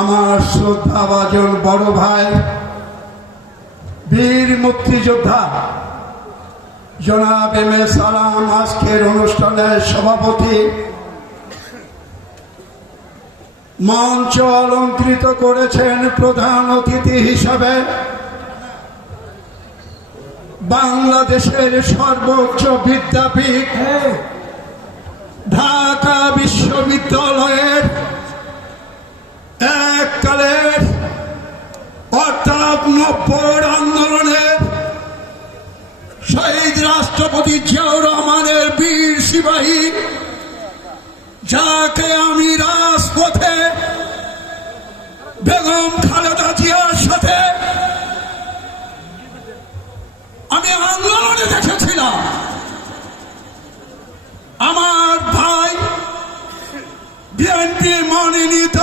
আমার শ্রদ্ধাভাজন বড় ভাই বীর মুক্তিযোদ্ধা জনাব এম এ সালাম আজকের অনুষ্ঠানের সভাপতি, মঞ্চ অলঙ্কৃত করেছেন প্রধান অতিথি হিসাবে বাংলাদেশের সর্বোচ্চ বিদ্যাপীঠ ঢাকা বিশ্ববিদ্যালয়ের এককালের অর্থাৎ ৯০ আন্দোলনের শহীদ রাষ্ট্রপতি জিয়াউর রহমানের বীর সিপাহী, যাকে আমি রাজপথে বেগম খালেদা জিয়ার সাথে আমি আন্দোলনে দেখেছিলাম। আমার ভাই বিএনপি মনোনীত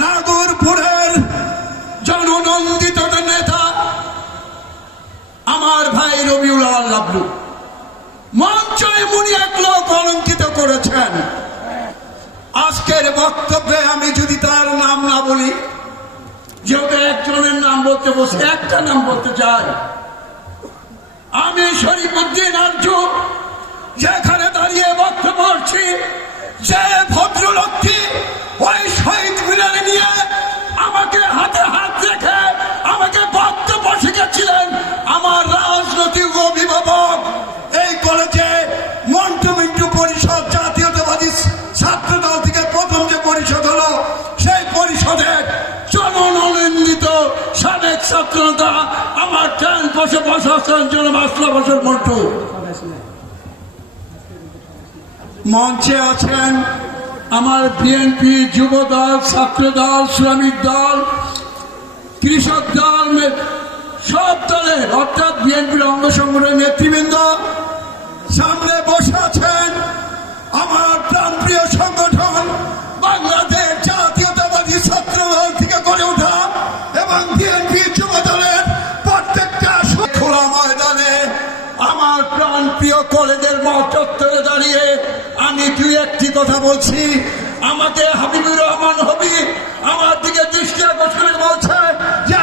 নাগরপুরের জননন্দিত নেতা আমার ভাই রবিউল আওয়াল লাবলু মঞ্চ এমনই এক লোক অলঙ্কিত করেছেন। আজকের বক্তব্যে আমি যদি তার নাম না বলি, যেহেতু একজনের নাম বলতে বসে একটা নাম বলতে চাই, আমি শরীফউদ্দিন আরজু যেখানে দাঁড়িয়ে বক্তব্য করছি, যে ভদ্রলোকটি ওই শহীদ মিনারে নিয়ে আমাকে হাতে হাত রেখে আমাকে বক্তব্য শিখেছিলেন, আমার রাজনৈতিক অভিভাবক, এই কলেজে মন্টু মিন্টু পরিষদ জাতীয়তাবাদী ছাত্র দল থেকে প্রথম যে পরিষদ হলো, সেই পরিষদের জননন্দিত সাবেক ছাত্রতা আমার ট্রেন বসে বসাচ্ছেন জনাব আশরাফ হোসেন মন্টু। মঞ্চে আছেন আমার বিএনপি যুব দল, ছাত্র দল, শ্রমিক দল, কৃষক দল, সব দলের অর্থাৎ বিএনপির অঙ্গ সংগঠনের নেতৃবৃন্দ। সামনে বসে আছেন আমার প্রাণপ্রিয় সংগঠন বাংলাদেশ জাতীয়তাবাদী ছাত্র দল থেকে গড়ে ওঠা এবং বিএনপি যুব দলের প্রত্যেকটা খোলা ময়দানে আমার প্রাণপ্রিয় কলেজের চত্বরে দাঁড়িয়ে আমি দুই একটি কথা বলছি। আমাকে হাবিবুর রহমান হবি আমার দিকে দৃষ্টি আকর্ষণ বলছে যে